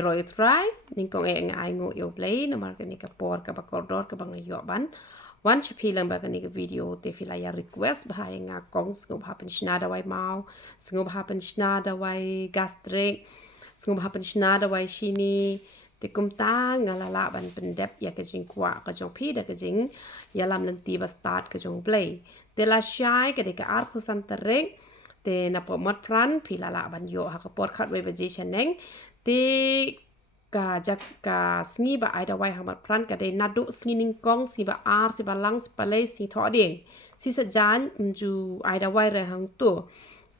roi try ning kong ngai ngo yo play namar ka ni ka por ka bakordor ka bang yo ban wan chapi lang ba ka ni ka video te fila ya request ba nga kong sngop happen shna da wai mau sngop happen shna da wai gastric sngop happen shna da wai shini te kum ta ngalala ban pendep ya ka jing kwa ka jong pi da ka jing ya lam nanti ba start ka jong play te la shai ka de ka ar pusan terek te na po Motphran pi la ban yo ha ka por khat wei ba ji chaneng te ka jak ka sngi ba ai da wai ha Motphran ka de nadu sngi ning kong si ba ar si ba lang si pa le si tho ding si sa jan mju ai da wai re hang tu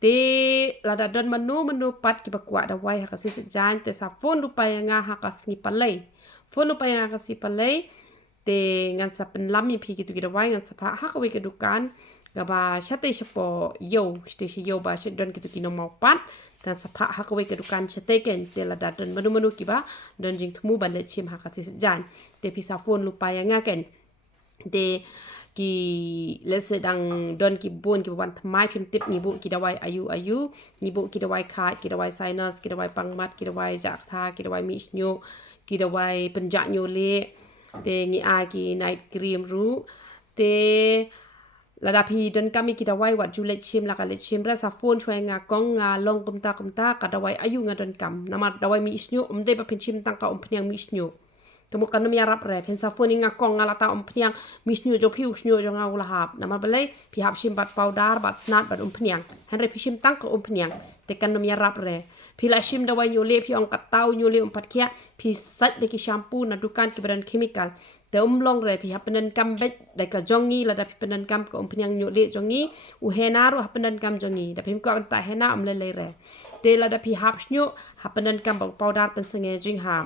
te la da don manu pat ki ba kwa da wai ha ka si sa jan te sa phone lu pa nga ha ka sngi pa le phone lu pa nga ka si pa le te ngan sa pen lam mi pi ki tu ki da wai ngan sa pa ha ka we ke dukan gaba chate chapo yo ste yo ba she don kitu kino mau pat dan sapa ha ko we ke dukan chate ken te la dan manu ki ba don jing thmu ban le chim ha ka si jan te pisa phone lu pa ya nga ken te ki lese dang don ki bon ki ban thmai phim tip ni bu ki dawai ayu ni bu ki dawai kha ki dawai sinus ki dawai pangmat ki dawai jak tha ki dawai mi nyu ki dawai penja nyu le te ngi a ki night cream ru te lada pi don kami kita wai wat julet chim la kalet chim ra sa phone chwe nga kong nga long kumta ka dawai ayu nga don kam nama dawai mi isnyu de ba pin chim tang ka pnyang mi isnyu kamu kan mi arab re pen sa phone nga kong nga la ta pnyang mi isnyu jo piu isnyu jo nga ula hap nama balai pi hap chim bat powder bat snat bat pnyang han re pi chim tang ka pnyang te kan mi arab re pi la chim dawai nyole pi ong katau nyole pat kia pi sat de ki shampoo na dukan ki badan chemical te long re pi hapenan kam bet dai ka jongi la da pi penan kam ko pnyang nyu le jongi u hena ru hapenan kam jongi da pim ko ta hena le re te la da pi hap snyu hapenan kam ba powder pen senge jing ha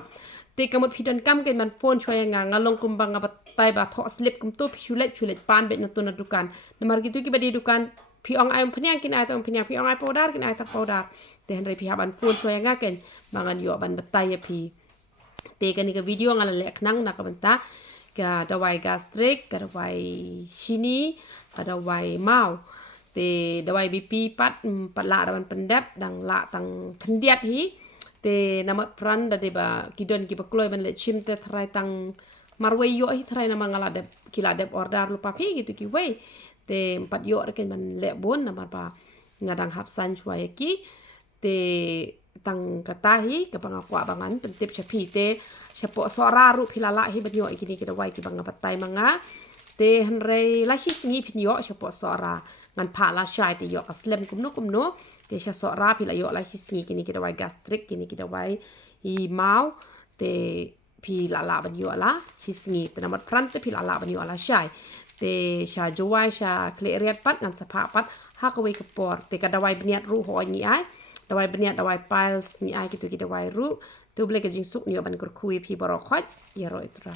te kamut pi dan kam ken man phone chwa nga ngalong kum bang ba tai ba tho slip kum to pi chulet pan bet na tu na dukan namar gitu ki ba di dukan pi ong ai pnyang kin ai tong pnyang pi ong ai powder kin ai ta powder te han re pi haban phone chwa nga ken mangan yo ban batai pi te kan ni ka video ngala lek nang na ka banta ka dawai gastric ka dawai shini ka dawai mau te dawai BP pat la ban pendap dang la tang thendiat hi te na Motphran da de ba kidon ki ba kloi ban le chim te thrai tang marwe yo hi thrai na mangala de kila de order lu pa phi gitu ki we te 4 yo ken ban le bon na mar ba ngadang hap san chwai ki te tang katahi ka banga kwa bangan pentip chapi te chapo sora ru philala hi banyo ikini kita wai ki banga patai manga te hanre la shi singi phinyo chapo sora ngan pha la shai te yo aslem kumno te sha sora phila yo la shi singi kini kita wai gastric kini kita wai i mau te philala banyo la shi singi te na Motphran te philala banyo la shai te sha Dawai sha kleriat pat ngan sapha pat ha ko we ka por te ka dawai bniat ru ho ngi ai dawai bniat dawai piles ni ai gitu kita wai ru tu boleh ke jing suk ni ban kur kui pi borokot ya ro itra